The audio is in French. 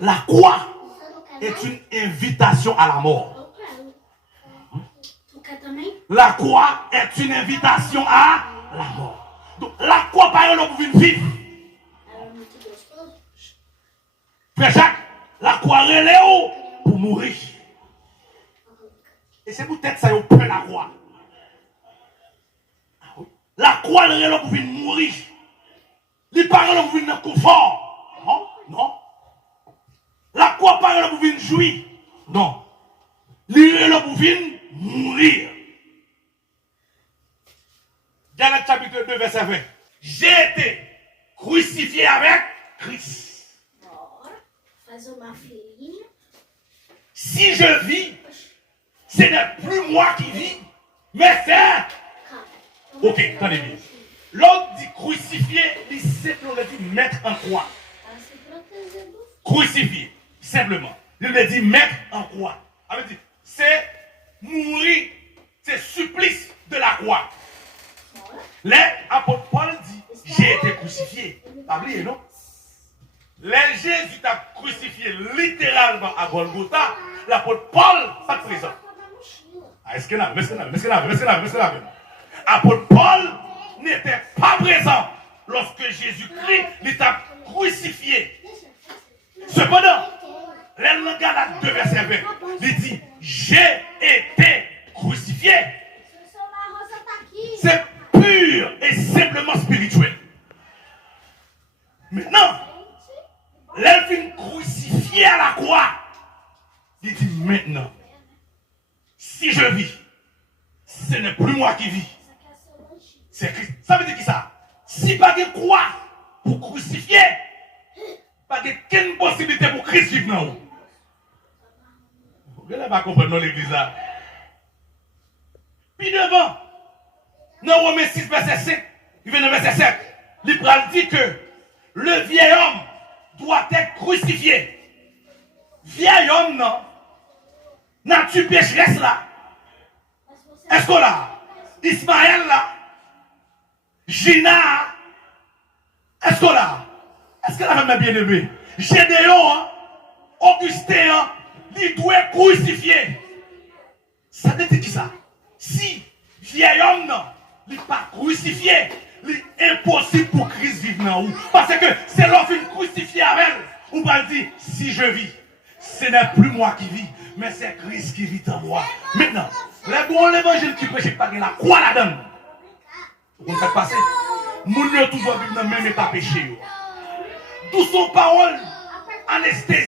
La croix est une invitation à la mort. La croix est une invitation à la mort. Donc, la croix, par exemple, pour vivre. Frère Jacques, la croix relève pour mourir. Et c'est peut-être ça, vous prenez la croix. La croix relève pour mourir. Les parents pour venir dans le confort. Non, non. La croix, par exemple, pour jouir. Non. Les relève pour mourir. Genèse chapitre 2, verset 20. J'ai été crucifié avec Christ. Si je vis, ce n'est plus moi qui vis, mais c'est... Ok, attendez bien. L'autre dit crucifié, il simplement dit mettre en croix. Crucifié, simplement. Il me dit mettre en croix. C'est mourir, c'est supplice de la croix. L'apôtre Paul dit, j'ai été crucifié. Pas oublié, non? Jésus t'a crucifié littéralement à Golgotha. L'apôtre Paul, ça te présente. Est-ce que là, l'apôtre Paul n'était pas présent lorsque Jésus-Christ l'était crucifié. Cependant, le Galates 2, verset 20, il dit, j'ai été crucifié. C'est pur et simplement spirituel. Maintenant, l'elfine crucifié à la croix, il dit maintenant, si je vis, ce n'est plus moi qui vis, c'est Christ. Ça veut dire qui ça? Si pas de croix pour crucifier, pas de quelle possibilité pour Christ vivre dans vous. Vous ne pas comprendre dans l'église là. Puis devant, dans Romains 6, verset 5, il vient dans verset 7, il dit que le vieil homme doit être crucifié. Vieil homme, non. Nature pécheresse là. Est-ce qu'on l'a? Ismaël là. Gina. Est-ce qu'on l'a? Est-ce qu'elle a même bien aimé? Gédéon, Augustin, il doit être crucifié. Ça veut dire qui ça? Si vieil homme, non, il n'est pas crucifié, il est impossible pour Christ vivre dans vous. Parce que c'est l'offre crucifié avec elle. On va dire, si je vis, ce n'est plus moi qui vis, mais c'est Christ qui vit en moi. Maintenant, l'évangile qui prêche pas la croix la donne. Vous faites passer. Mon ne toujours vivre dans le même état péché. D'où son parole anesthésie.